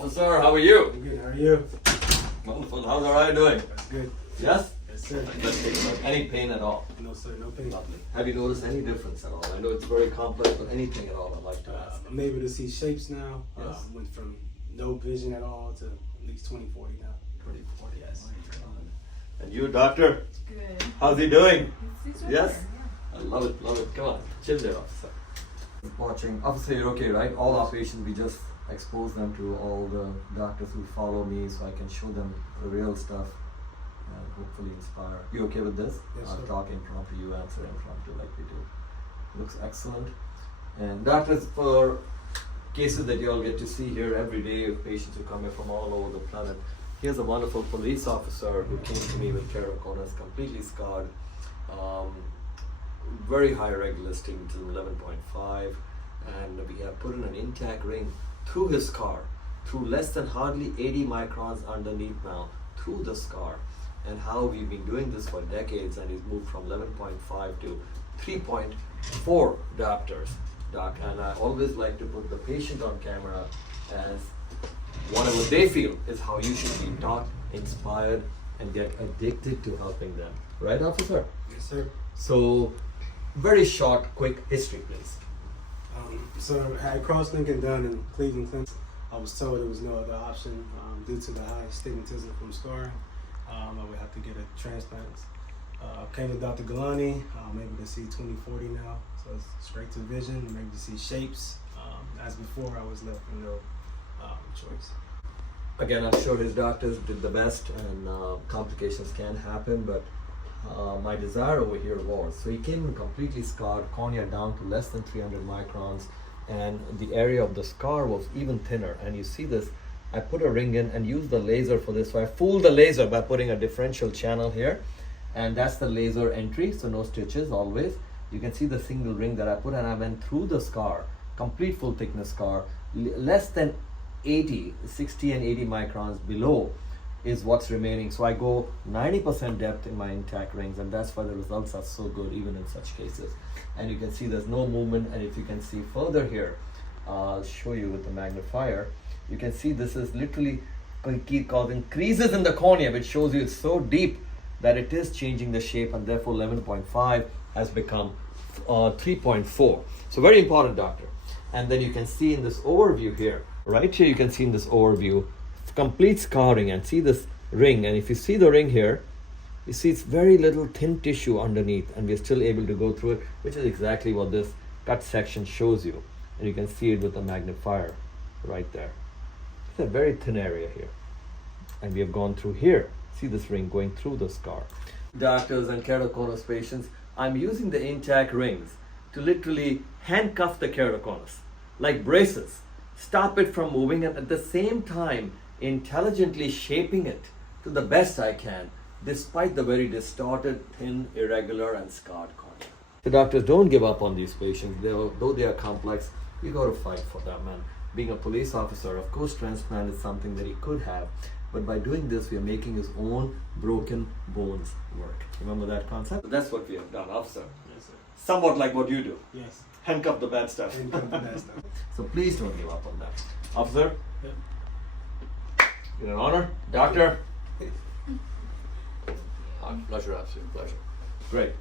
Officer, how are you? I'm good, how are you? Wonderful. How's our eye doing? That's good. Yes? Yes, sir. Let's take a look. Any pain at all? No, sir, no pain. Lovely. Have you noticed any difference at all? I know it's very complex, but anything at all I'd like to ask. I'm able to see shapes now. Yes. Went from no vision at all to at least 20/40 now. 20/40. Yes. And you, doctor? Good. How's he doing? It's right Yes? there, yeah. I love it, love it. Come on, chill there, officer. Watching. Officer, you're okay, right? All our patients, we just expose them to all the doctors who follow me so I can show them the real stuff and hopefully inspire. You okay with this? Yes, I'll sir. talk impromptu, you answer impromptu like we do. Looks excellent. And doctors, for cases that you all get to see here every day of patients who come here from all over the planet, here's a wonderful police officer who came to me with keratoconus, completely scarred, very high reg listing to 11.5, and we have put in an INTAC ring through his scar, through less than hardly 80 microns underneath now, through the scar, and how we've been doing this for decades, and he's moved from 11.5 to 3.4 diopters, doc. And I always like to put the patient on camera as whatever they feel is how you should be taught, inspired, and get addicted to helping them. Right, officer? Yes, sir. So, very short, quick history, please. So I had crosslinking done in Cleveland Clinic. I was told there was no other option due to the high stigmatism from scarring. I would have to get a transplant. Came to Dr. Gulani. I'm able to see 20/40 now, so it's straight to vision. I'm able to see shapes. As before, I was left with no choice. Again, I'm sure his doctors did the best, and complications can happen, but my desire over here was, so he came in completely scarred, cornea down to less than 300 microns, and the area of the scar was even thinner. And you see this, I put a ring in and used the laser for this. So I fooled the laser by putting a differential channel here, and that's the laser entry, so no stitches always. You can see the single ring that I put, and I went through the scar, complete full thickness scar, less than 60 and 80 microns below is what's remaining. So I go 90% depth in my INTAC rings, and that's why the results are so good even in such cases. And you can see there's no movement, and if you can see further here, I'll show you with the magnifier. You can see this is literally keep causing creases in the cornea, which shows you it's so deep that it is changing the shape, and therefore 11.5 has become 3.4. So very important, doctor. And then you can see in this overview here, right here you can see in this overview, complete scarring, and see this ring. And if you see the ring here, you see it's very little thin tissue underneath, and we're still able to go through it, which is exactly what this cut section shows you. And you can see it with the magnifier right there. It's a very thin area here. And we have gone through here. See this ring going through the scar. Doctors and keratoconus patients, I'm using the INTAC rings to literally handcuff the keratoconus, like braces, stop it from moving, and at the same time, intelligently shaping it to the best I can, despite the very distorted, thin, irregular, and scarred cornea. The doctors don't give up on these patients. Though they are complex, you got to fight for them. And being a police officer, of course, transplant is something that he could have, but by doing this, we are making his own broken bones work. Remember that concept? That's what we have done, officer. Yes, sir. Somewhat like what you do. Yes. Handcuff the bad stuff. And come to that stuff. So please don't give up on that. Officer, Yep. it's an honor. Doctor. Pleasure, absolute pleasure. Great.